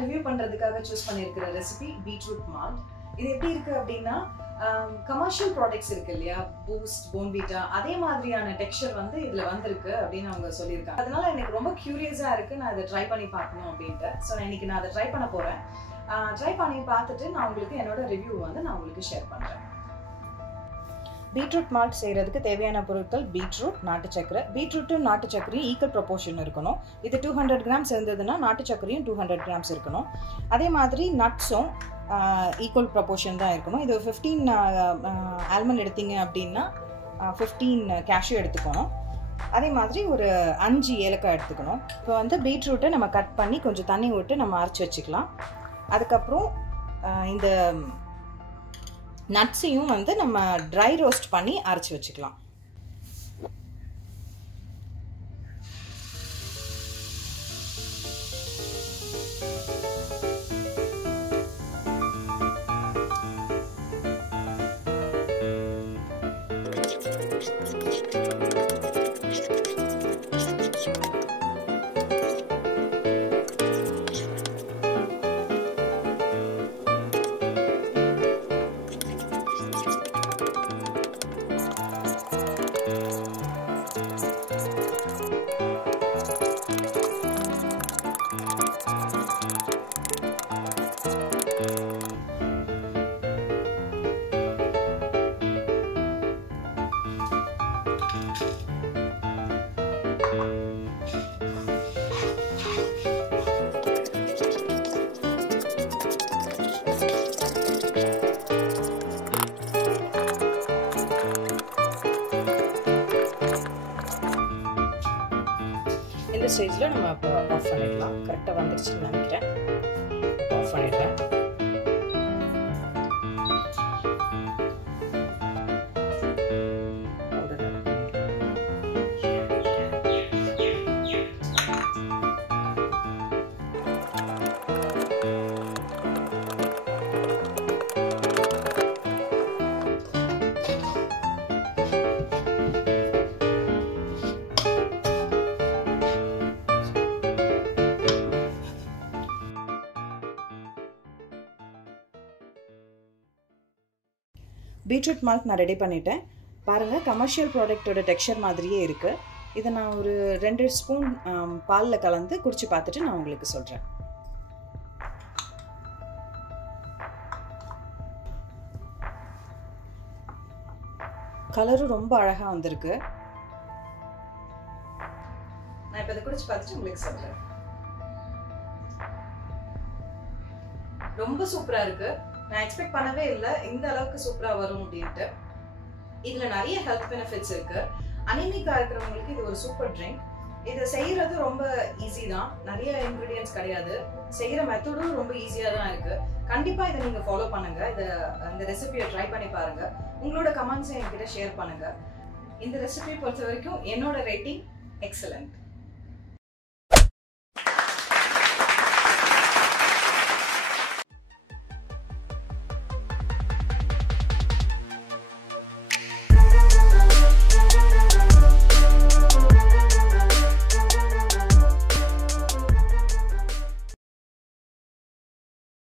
நான் ரிவ்யூ பண்றதுக்காக சூஸ் பண்ணியிருக்கிற ரெசிபி பீட்ரூட் மால்ட். இது எப்படி இருக்கு அப்படின்னா கமர்ஷியல் ப்ராடக்ட்ஸ் இருக்கு இல்லையா, பூஸ்ட், போன்விட்டா, அதே மாதிரியான டெக்ஸ்சர் வந்து இதுல வந்திருக்கு அப்படின்னு அவங்க சொல்லியிருக்காங்க. அதனால எனக்கு ரொம்ப கியூரியஸா இருக்கு, நான் இதை ட்ரை பண்ணி பார்க்கணும் அப்படின்ட்டு. ஸோ இன்னைக்கு நான் அதை ட்ரை பண்ண போறேன். ட்ரை பண்ணி பார்த்துட்டு நான் உங்களுக்கு என்னோட ரிவ்யூ வந்து நான் உங்களுக்கு ஷேர் பண்றேன். பீட்ரூட் மால்ட் செய்கிறதுக்கு தேவையான பொருட்கள் பீட்ரூட், நாட்டு சக்கரை. பீட்ரூட்டும் நாட்டு சக்கரையும் ஈக்குவல் ப்ரொபோர்ஷன் இருக்கணும். இது 200 கிராம்ஸ் இருந்ததுன்னா நாட்டு சக்கரையும் 200 கிராம்ஸ் இருக்கணும். அதே மாதிரி நட்ஸும் ஈக்குவல் ப்ரொபோர்ஷன் தான் இருக்கணும். இது 15 ஆல்மண்ட் எடுத்தீங்க அப்படின்னா 15 கேஷ்யூ எடுத்துக்கணும். அதே மாதிரி ஒரு 5 ஏலக்காய் எடுத்துக்கணும். இப்போ வந்து பீட்ரூட்டை நம்ம கட் பண்ணி கொஞ்சம் தண்ணி விட்டு நம்ம அரைச்சி வச்சுக்கலாம். அதுக்கப்புறம் இந்த நட்ஸையும் வந்து நம்ம ட்ரை ரோஸ்ட் பண்ணி அரைச்சி வச்சுக்கலாம். இந்த ஸ்டேஜில் நம்ம இப்போ ஆஃப் பண்ணிடலாம். கரெக்டாக வந்துருச்சுன்னு நினைக்கிறேன். ஆஃப் பண்ணிடுறேன். பீட்ரூட் மால்ட் நான் ரெடி பண்ணிட்டேன். பாருங்கள், கமர்ஷியல் ப்ராடக்டோட டெக்ஸ்சர் மாதிரியே இருக்குது. இதை நான் ஒரு 2 ஸ்பூன் பாலில் கலந்து குடிச்சு பார்த்துட்டு நான் உங்களுக்கு சொல்கிறேன். கலரும் ரொம்ப அழகாக வந்திருக்கு. நான் இப்போ இதை குடிச்சு பார்த்துட்டு உங்களுக்கு சொல்கிறேன். ரொம்ப சூப்பராக இருக்குது. நான் எக்ஸ்பெக்ட் பண்ணவே இல்லை இந்த அளவுக்கு சூப்பரா வரும் அப்படின்ட்டு. இதுல நிறைய ஹெல்த் பெனிஃபிட்ஸ் இருக்கு. அனிமிக்கா இருக்கிறவங்களுக்கு இது ஒரு சூப்பர் ட்ரிங்க். இதை செய்யறது ரொம்ப ஈஸி தான். நிறைய இன்கிரீடியன்ஸ் கிடையாது. செய்யற மெத்தடும் ரொம்ப ஈஸியா தான் இருக்கு. கண்டிப்பா இதை நீங்க ஃபாலோ பண்ணுங்க. இந்த ரெசிபியை ட்ரை பண்ணி பாருங்க. உங்களோட கமெண்ட்ஸை என்கிட்ட ஷேர் பண்ணுங்க. இந்த ரெசிபியை பொறுத்த வரைக்கும் என்னோட ரேட்டிங் எக்ஸலண்ட்.